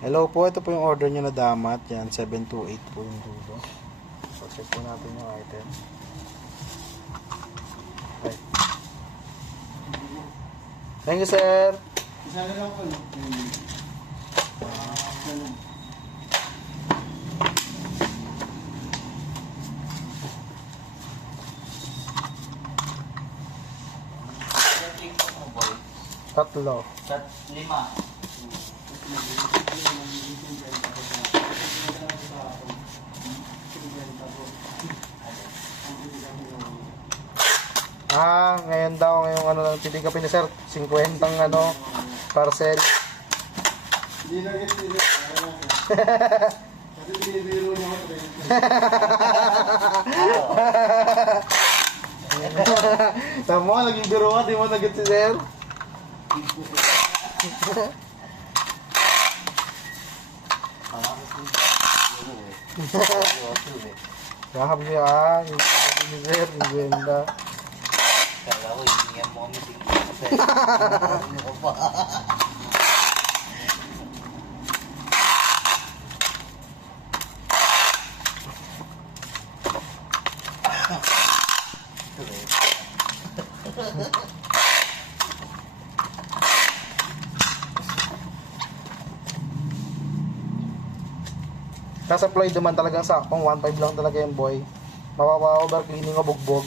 Hello po, ito po yung order nyo na damat. Yan, 728 po yung dulo. So, check po natin yung item. Okay. Thank you, sir. Isa na lang po. Tatlo. Lima. Ngayon daw, ngayong ano lang, pipick-upin ni sir, 50 ano, parcel. Hindi na kasi kasi binibiro niya ako. Tama, naging biro ka, di mo nagit si sir. Kahap niya yung sabi ni sir, yung ganda. Kala ko, hiningan mo kami tingin. Ano ko pa? Nasa Floyd naman talagang saktong 1.5 lang talaga yung boy. Mapapa-over cleaning o bugbog.